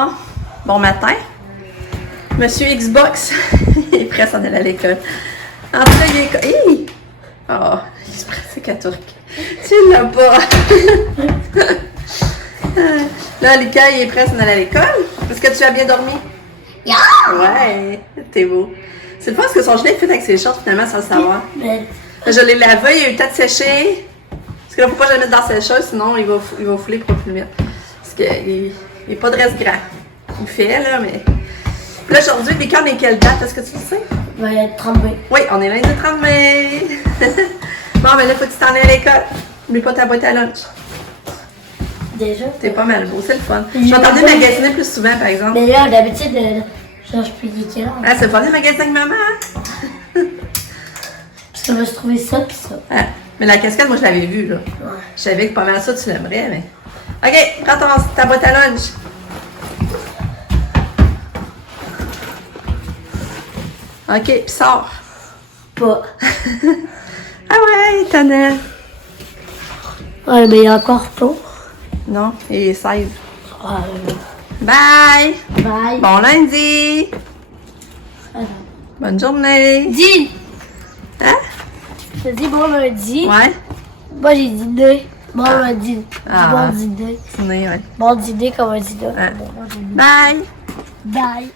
Ah, bon matin. Monsieur Xbox, il est prêt à s'en aller à l'école. En tout cas, il est... Hi! Oh, il se pratique à Turc. Tu l'as pas. Là, Lucas, il est prêt à s'en aller à l'école. Est-ce que tu as bien dormi? Yeah! Ouais, t'es beau. C'est le fun parce que son gilet est fait avec ses shorts finalement sans le savoir. Mais... Je l'ai lavé, il a eu le temps de sécher. Parce que là, faut pas que je le mette dans la sécheuse, sinon il va fouler pour plus vite. Parce qu'il n'est pas de reste grand. Il fait là, mais. Là, aujourd'hui, Lucas, on est quelle date? Est-ce que tu le sais? Il va être 30 mai. Oui, on est lundi 30 mai. Bon, mais là, faut que tu t'en ailles à l'école. N'oublie pas ta boîte à lunch. Déjà? T'es pas mal beau, c'est le fun. Je vais t'emmener magasiner plus souvent, par exemple. Mais là, d'habitude, genre, je peux y aller. Ah, c'est le fun, les magasins avec maman. Parce qu'on va se trouver ça pis ça. Ah, mais la casquette, moi, je l'avais vue, là. Ouais. Je savais que pas mal ça, tu l'aimerais, mais... OK, prends ta boîte à lunch. OK, puis sors. Pas. Ah ouais, Tana. Ouais, mais il est encore tôt. Non, il est 16. Ouais. Bye! Bye. Bon lundi! Ah non. Bonne journée! Dis! Hein? T'as dit bon lundi. Ouais? Moi, j'ai dîné. Bon lundi. Ah. Bon dîner. Dîner, ouais. Bon dîner, comme on dit là. Ouais. Bon dîner. Bye! Bye.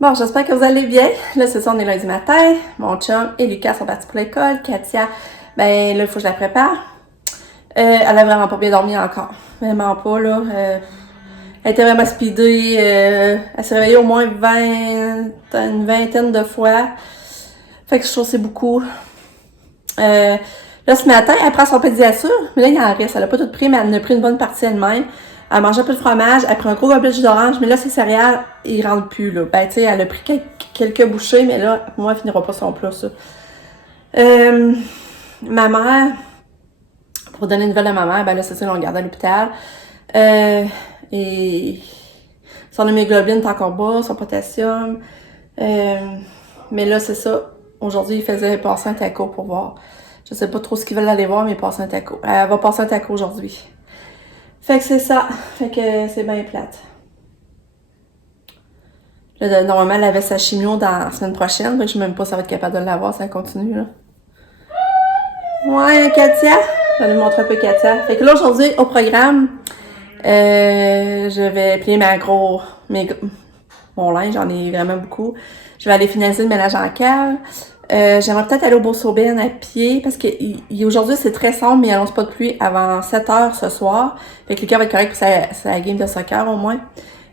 Bon, j'espère que vous allez bien. Là, c'est ça, on est lundi matin. Mon chum et Lucas sont partis pour l'école. Katia, ben là, il faut que je la prépare. Elle a vraiment pas bien dormi encore. Vraiment pas, là. Elle était vraiment speedée. Elle s'est réveillée au moins une vingtaine de fois. Fait que je trouve que c'est beaucoup. Là, ce matin, elle prend son pédiature, mais là, il en reste. Elle a pas tout pris, mais elle en a pris une bonne partie elle-même. Elle mange un peu de fromage, elle prend un gros gobelet de jus d'orange, mais là, ses céréales, ils rentrent plus, là. Ben, tu sais, elle a pris quelques bouchées, mais là, pour moi, elle finira pas son plat, ça. Ma mère, pour donner une nouvelle de ma mère, ben là, c'est ça, on l'a gardée à l'hôpital. Et son hémoglobine est encore bas, son potassium. Mais là, c'est ça. Aujourd'hui, il faisait passer un taco pour voir. Je sais pas trop ce qu'ils veulent aller voir, mais il passe un taco. Elle va passer un taco aujourd'hui. Fait que c'est ça. Fait que c'est bien plate. Là, normalement, elle avait sa chimio dans la semaine prochaine. Fait que je sais même pas si elle va être capable de l'avoir si elle continue, là. Ouais, Katia. Je vais lui montrer un peu Katia. Fait que là, aujourd'hui, au programme, je vais plier mon linge. J'en ai vraiment beaucoup. Je vais aller finaliser le ménage en cave. J'aimerais peut-être aller au Bourg-Saubin à pied parce que aujourd'hui c'est très sombre, mais il annonce pas de pluie avant 7h ce soir. Fait que le cas va être correct pour sa game de soccer au moins.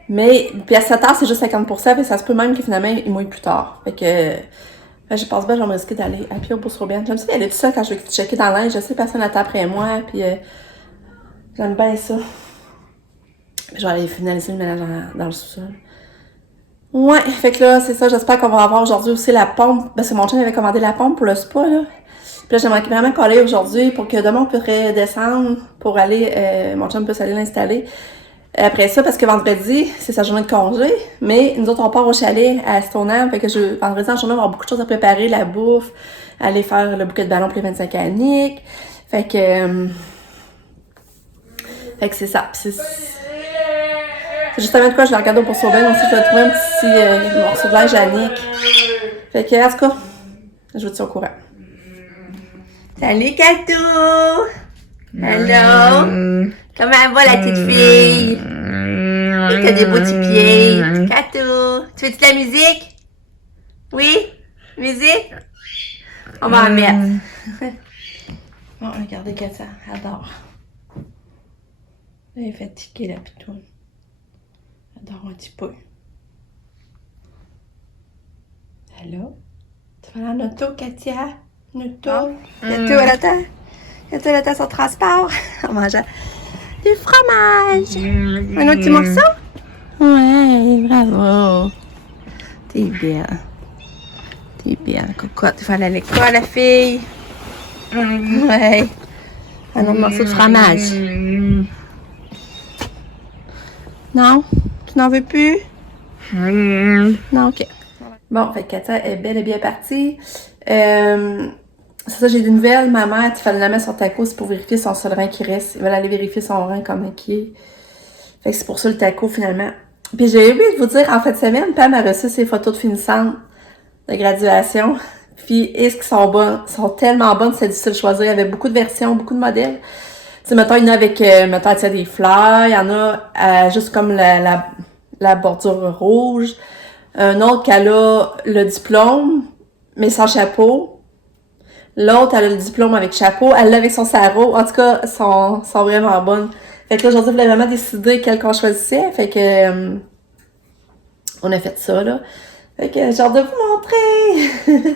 Mais puis à 7h c'est juste 50%, fait que ça se peut même que finalement il mouille plus tard. Fait que je pense bien je vais me risquer d'aller à pied au Bourg-Saubin. J'aime ça aller tout ça quand je vais checker dans l'linge, je sais personne n'attend après moi, puis j'aime bien ça. Je vais aller finaliser le ménage dans le sous-sol. Ouais, fait que là, c'est ça, j'espère qu'on va avoir aujourd'hui aussi la pompe. Parce que mon chum avait commandé la pompe pour le spa, là. Puis là, j'aimerais vraiment coller aujourd'hui pour que demain, on pourrait descendre pour aller, mon chum puisse aller l'installer. Après ça, parce que vendredi, c'est sa journée de congé, mais nous autres, on part au chalet à Stoneham, fait que vendredi en journée, on va avoir beaucoup de choses à préparer, la bouffe, aller faire le bouquet de ballon pour les 25 à Nick. Fait que c'est ça. Puis c'est justement de quoi je vais regarder pour sauver. Aussi, je vais trouver un petit morceau de linge à Nick. Fait que, en tout cas, je vous tiens au courant. Salut, Katou! Hello! Comment va la petite fille? Oui, t'as des beaux petits pieds. Katou! Tu veux-tu de la musique? Oui? Musique? On va en mettre. Bon, regardez Katia, elle adore. Elle est fatiguée, la pitoune. Elle dort un petit peu. Allô? Tu vas aller en auto, Katia? En auto? Katia, elle attend son transport. On mange du fromage. Un autre petit morceau? Ouais, bravo. T'es bien. T'es bien, cocotte. Tu vas aller à l'école, la fille. Ouais. Un autre morceau de fromage. Non? Tu n'en veux plus? Non, ok. Bon, fait que Katia est bel et bien partie. C'est ça, j'ai des nouvelles. Ma mère, il fallait la mettre sur taco, c'est pour vérifier son seul rein qui reste. Ils veulent aller vérifier son rein comme qui est. Fait que c'est pour ça le taco, finalement. Puis j'ai oublié de vous dire, en fin de semaine, Pam a reçu ses photos de finissante de graduation. Puis, est-ce qu'ils sont bonnes? Ils sont tellement bonnes, c'est difficile de choisir. Il y avait beaucoup de versions, beaucoup de modèles. Tu sais, mettons, il y en a avec, mettons, tu sais, des fleurs. Il y en a juste comme la bordure rouge. Un autre qu'elle a le diplôme, mais sans chapeau. L'autre, elle a le diplôme avec chapeau. Elle l'a avec son sarrau. En tout cas, sont vraiment bonnes. Fait que là, aujourd'hui, je voulais vraiment décider quelle qu'on choisissait. Fait que, on a fait ça, là. Fait que j'ai hâte de vous montrer!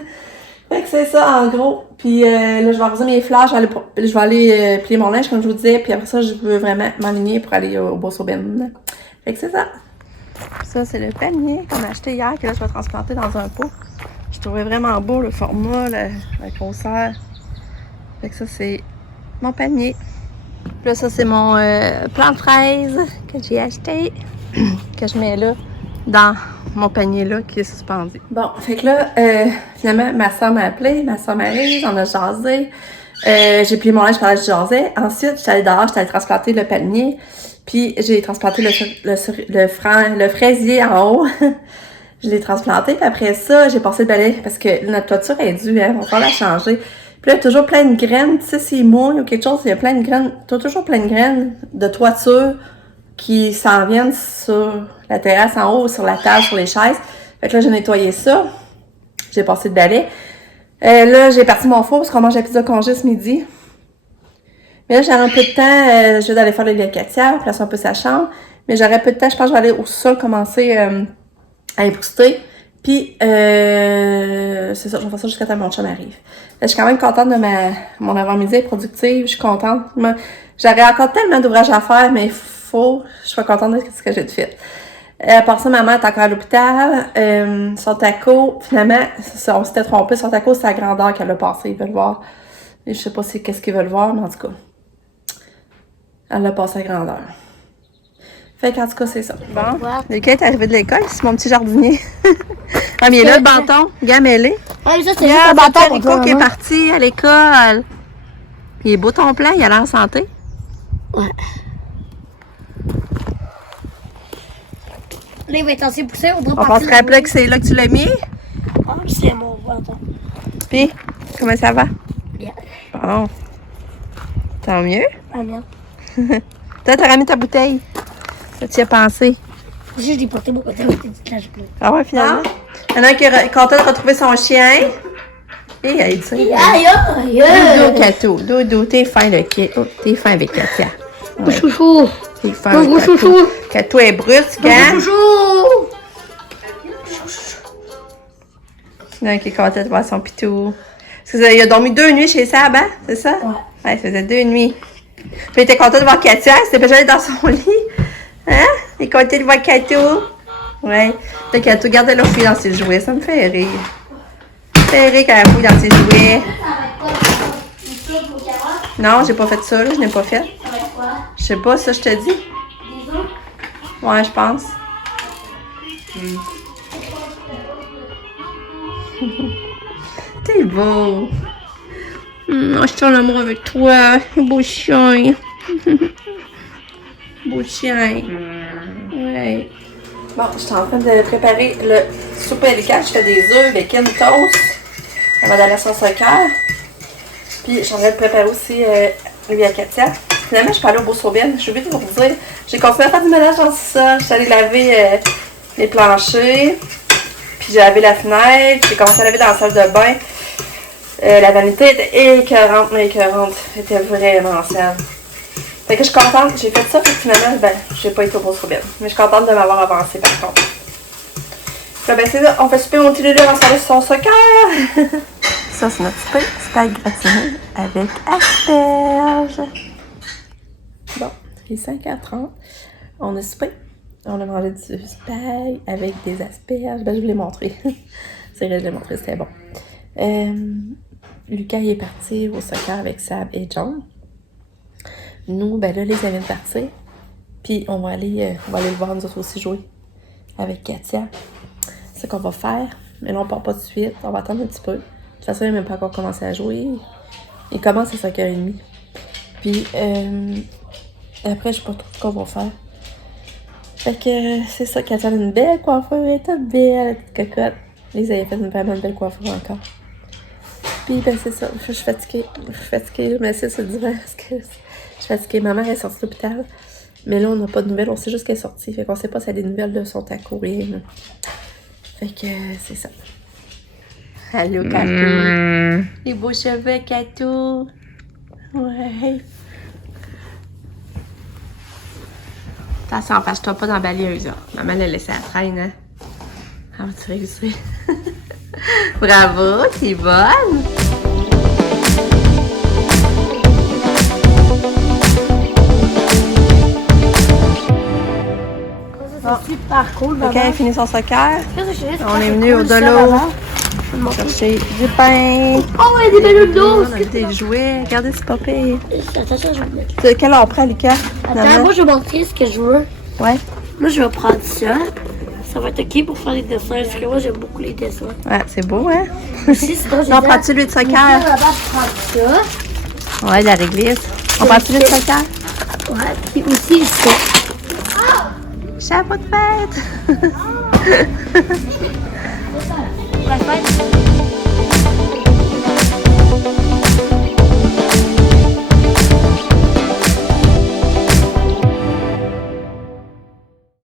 Fait que c'est ça, en gros. Puis là, je vais arroser mes fleurs. Je vais aller plier mon linge, comme je vous disais. Puis après ça, je veux vraiment m'aligner pour aller au Bourse-Aubin. Fait que c'est ça. Ça, c'est le panier qu'on a acheté hier, que là, je vais transplanter dans un pot. Je trouvais vraiment beau le format, la grosseur. Fait que ça, c'est mon panier. Puis là, ça, c'est mon plant de fraises que j'ai acheté, que je mets là, dans mon panier là, qui est suspendu. Bon, fait que là, finalement, ma soeur m'a appelé, ma soeur Maryse, on a jasé. J'ai plié mon linge pendant que je jasais. Ensuite, j'étais allée dehors, j'étais allée transplanter le panier. Puis j'ai transplanté le fraisier en haut. Je l'ai transplanté. Puis après ça, j'ai passé le balai parce que notre toiture est due, hein, on va la changer. Puis là, il y a toujours plein de graines. Tu sais, s'il mouille ou quelque chose, il y a plein de graines. Tu as toujours plein de graines de toiture qui s'en viennent sur la terrasse en haut, sur la table, sur les chaises. Fait que là, j'ai nettoyé ça. J'ai passé le balai. Là, j'ai parti mon four parce qu'on mange la pizza congé ce midi. Mais là, j'aurai un peu de temps. Je vais aller faire le lit à Katia, placer un peu sa chambre. Mais j'aurai peu de temps. Je pense que je vais aller au sol commencer à épouster. Puis, c'est ça, je vais faire ça jusqu'à temps que mon chum arrive. Là, je suis quand même contente de mon avant-midi productive. Je suis contente. J'aurais encore tellement d'ouvrages à faire, mais je suis contente de ce que j'ai fait. À part ça, maman est encore à l'hôpital. Son taco, finalement, on s'était trompé. Son taco, c'est la grandeur qu'elle a passé. Ils veulent voir. Et je sais pas qu'est-ce qu'ils veulent voir, mais en tout cas, elle a passé la grandeur. Fait qu'en tout cas, c'est ça. Bon, Lucas est arrivé de l'école, c'est mon petit jardinier. Ah, mais il est là, le bâton. Gamellé. Ah, mais ça, c'est juste un bâton pour toi, Rico qui est parti à l'école. Il est beau ton plan, il a l'air en santé. Ouais. Là, il va être assez poussé, on doit On se rappeler que c'est là que tu l'as mis. Ah, c'est mon bâton. Puis, comment ça va? Bien. Bon. Tant mieux. Ah, bien. Toi, t'as ramené ta bouteille. Ça, tu y as pensé. Je l'ai porté beaucoup de temps, j'étais dit que là, je peux. Ah ouais, finalement. Il y en a un qui est content de retrouver son chien. Et elle dit. Aïe, aïe, Doudou, Kato. Doudou, t'es fin, le kid. Oh, t'es fin avec Katia. Mon chouchou. T'es fin Mon avec gros Kato. chouchou. Kato est brusque, hein? Mon chouchou. Il y en a un qui est content de voir son pitou. Parce qu'il a dormi 2 nuits chez Sab, hein? C'est ça? Ouais. Ouais, il faisait 2 nuits. Puis il était content de voir Katia. Il s'était déjà allé dans son lit. Hein? Il est content de voir Kato. Ouais. Là, Kato, regardez là, fouille dans ses jouets. Ça me fait rire. Ça me fait rire quand elle fouille dans ses jouets. Non, j'ai pas fait ça, là. Je n'ai pas fait. Je sais pas, ça, je te dis. Ouais, je pense. T'es beau. Je suis en amour avec toi. Beau chien. Beau chien. Ouais. Bon, je suis en train de préparer le souper à l'écart. Je fais des œufs, bacon, toast. Avant d'aller à son soccer. Puis, je suis en train de préparer aussi lui à Katia. Finalement, je suis pas allée au Bourse-Aubin. Je suis oubliée de vous dire. J'ai continué à faire du ménage dans ça. Je suis allée laver les planchers. Puis, j'ai lavé la fenêtre. J'ai commencé à laver dans la salle de bain. La vanité était écœurante, mais écœurante. Elle était vraiment saine. Fait que je suis contente. J'ai fait ça, puis finalement, ben, j'ai pas été au Bourse-Aubin. Mais je suis contente de m'avoir avancé, par contre. Puis, ben, c'est ça. On fait souper mon petit Lulu avant de son soccer. Ça, c'est notre souper. Spag gratiné avec asperges. Bon, il est 5h30. On a soupé. On a mangé du spag avec des asperges. Ben, je vous l'ai montré. C'est vrai, je l'ai montré, c'était bon. Lucas, il est parti au soccer avec Sab et John. Nous, ben là, les amis de partir. Puis, on va aller le voir, nous autres aussi, jouer avec Katia. C'est ce qu'on va faire. Mais là, on part pas tout de suite. On va attendre un petit peu. De toute façon, il n'a même pas encore commencé à jouer. Il commence à 5h30. Puis, après, je sais pas trop ce qu'on va faire. Fait que c'est ça, Katia a une belle coiffure, elle était belle, la petite cocotte. Lise avait fait une vraiment belle coiffure encore. Puis ben c'est ça, je suis fatiguée. Je suis fatiguée, mais c'est du vent parce que je suis fatiguée. Ma mère est sortie de l'hôpital. Mais là, on n'a pas de nouvelles, on sait juste qu'elle est sortie. Fait qu'on sait pas si elle a des nouvelles de son taco, rien. Là. Fait que c'est ça. Allô, Katou. Les beaux cheveux, Katou. Ouais. Attention, fâche-toi pas dans la balayeuse, là. Maman l'a laissé à la traîne, hein. Ah, tu réussis. Bravo, t'es bonne. C'est super cool, Quand elle a fini son soccer, on est est venu au Dolo chercher du pain. Oh, il y a des ballons d'eau! On a des jouets. Regardez, c'est pas pire. Attention, je vais le mettre. Quel on prend, Lucas? Attends, moi je vais montrer ce que je veux. Ouais. Moi je vais prendre ça. Ça va être ok pour faire les dessins, parce que moi j'aime beaucoup les dessins. Ouais, c'est beau, hein? Aussi, sinon j'ai On prend-tu lui de soccer? prendre ça. Ouais, la réglisse. On prend-tu lui de soccer? Ouais, puis aussi ça. Chapeau de fête! La fête.